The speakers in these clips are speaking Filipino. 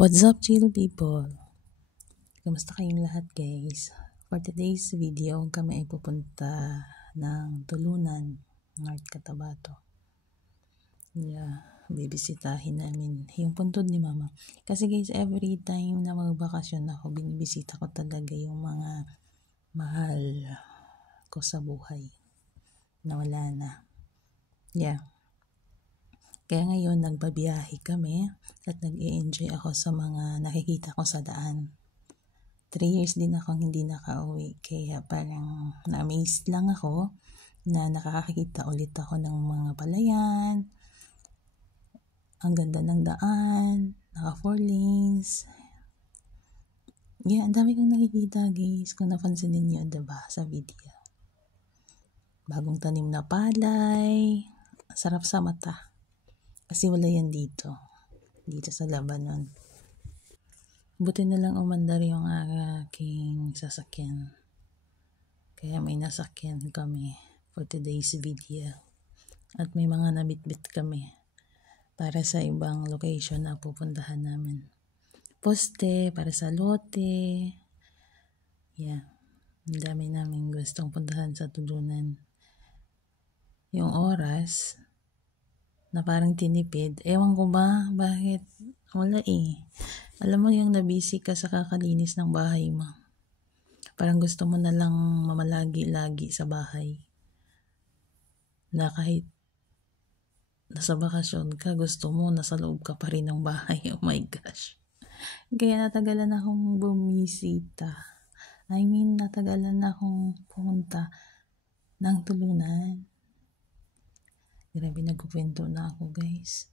What's up, chill people? Kamusta kayong lahat, guys? For today's video, kami ay pupunta ng Tulunan, North Cotabato. Bibisitahin namin yung puntod ni Mama. Kasi guys, every time na magbakasyon ako, binibisita ko talaga yung mga mahal ko sa buhay na wala na. Kaya ngayon, nagbabiyahe kami at nag-i-enjoy ako sa mga nakikita ko sa daan. 3 years din akong hindi nakauwi, kaya parang na-amazed lang ako na nakakakita ulit ako ng mga palayan. Ang ganda ng daan, naka 4 lanes. Ang dami kong nakikita, guys, kung napansin ninyo, diba, sa video. Bagong tanim na palay, sarap sa mata. Kasi wala yan dito sa Labanon. Buti na lang umandar yung aking sasakyan. Kaya may nasakyan kami for today's video. At may mga nabitbit kami para sa ibang location na pupuntahan namin. Poste para sa lote. Ang dami namin gustong puntahan sa Tulunan. Yung oras na parang tinipid. Ewan ko ba? Bakit? Wala eh. Alam mo yung nabisi ka sa kakalinis ng bahay mo. Parang gusto mo na lang mamalagi-lagi sa bahay. Na kahit nasa bakasyon ka, gusto mo nasa loob ka pa rin ng bahay. Oh my gosh. Kaya natagalan akong bumisita. Natagalan akong pumunta ng Tulunan. Grabe, nagkukwento na ako, guys.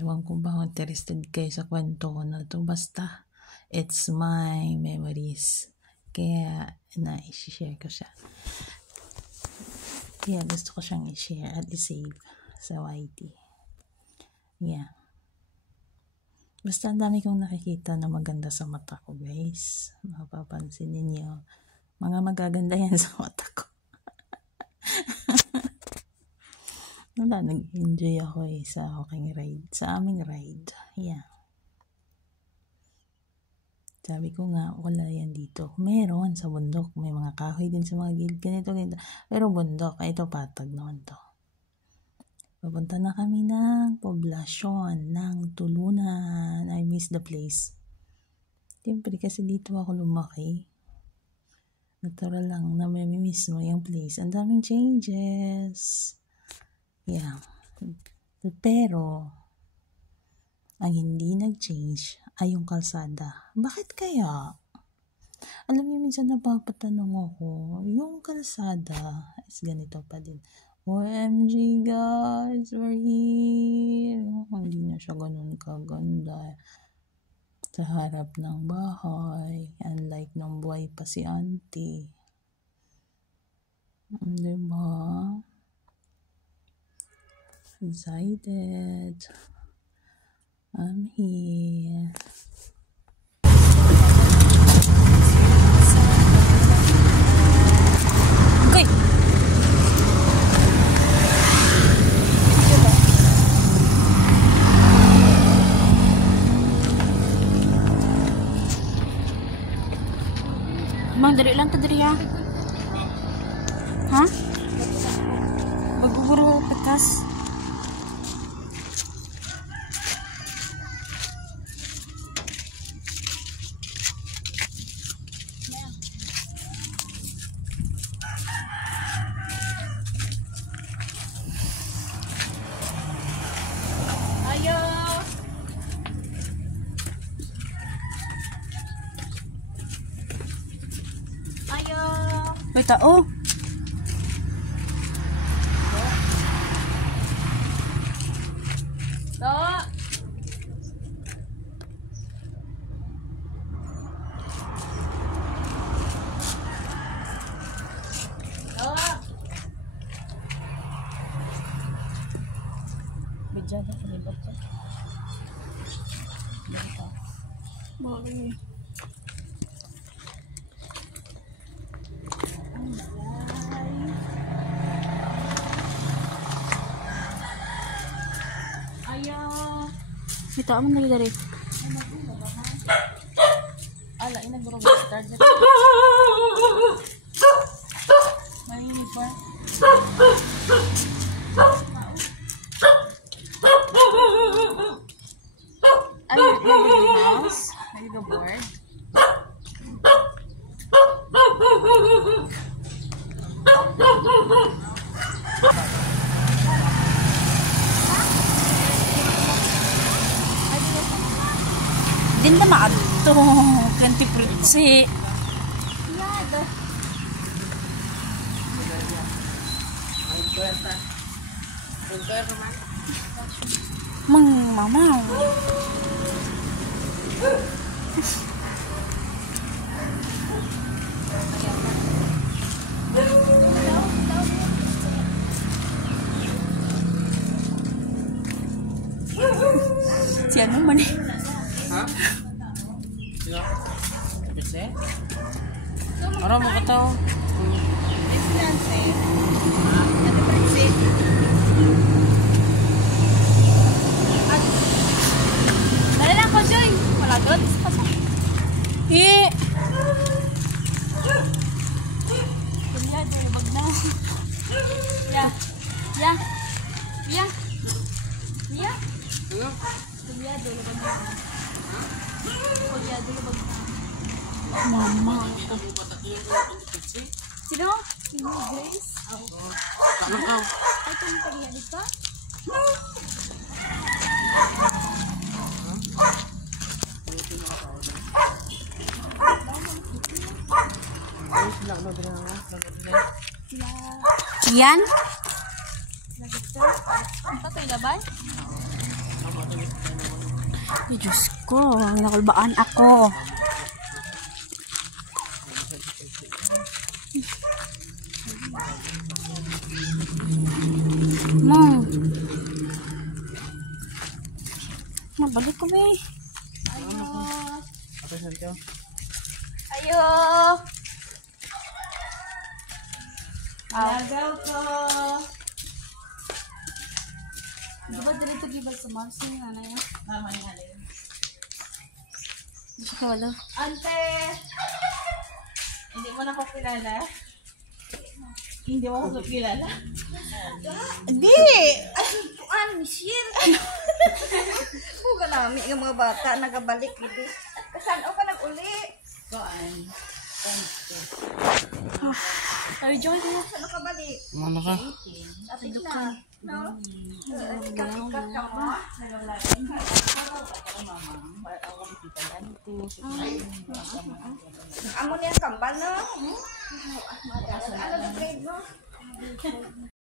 Ewan ko ba kung interested kayo sa kwento ko na to. Basta, it's my memories. Kaya, i-share ko siya. Gusto ko siyang i-share at i-save sa YT. Basta, ang dami kong nakikita na maganda sa mata ko, guys. Mapapansin ninyo. Mga magaganda yan sa mata ko. Nag-enjoy ako sa aking ride. Sa aming ride. Sabi ko nga, wala yan dito. Meron sa bundok. May mga kahoy din sa mga gilid. Ganito. Pero bundok, ito patag naman to. Papunta na kami ng poblasyon ng Tulunan. I miss the place. Siyempre, kasi dito ako lumaki. Natural lang na may miss mo yung place. Ang daming changes. Pero ang hindi nag-change ay yung kalsada. Bakit kaya? Alam niyo, minsan napapatanong ako, yung kalsada is ganito pa din. OMG guys, we're here. Hindi na siya ganun kaganda sa harap ng bahay. Unlike nung buhay pa si auntie. Diba? Excited. I'm here. Okay. Mang, dari lang to dari ya. Ha? Baguguro petas. May tao. Bidyan sa libot ko. Boleh. Ayo. Ito, aman lagi dari. Ala, inaguro ba start na? Mahinig pa. Are you in the house? Are you bored? Din na maadto. Kanti pritsi. Mang mama. Si ano man eh. Ha? Sino? Kasi? Ano mo ka tao? Dali lang ko, Joy. Wala doon. Eh. Kuya, dulubag na. Ya. Ya. Ya. Ya. Kuya, dulubag na. Kuya, dulubag na. Mama. Sino? Sino? Grace? Kanan ka. Ito yung paghihalit ka? Kian? Ang patay laban? Ay, Diyos ko. Nakulbaan ako. Mom. Mabalik ko ba eh. Ayo. Lagaw ko. Di ba dito gibag sa Marcy na yan? Mama yung halin. Hindi siya kawalo. Ante! Hindi mo na ko kilala? Hindi mo ko kilala? Hindi! Ano, Michelle? Huwag namin yung mga bata nagabalik. Kasan o ka nag-uli? Koan. Ay, Joy, saan ka balik? Ano ka? Atik na. No? Ikat ka ba? Amo niya kambal, no? Ano na grade mo?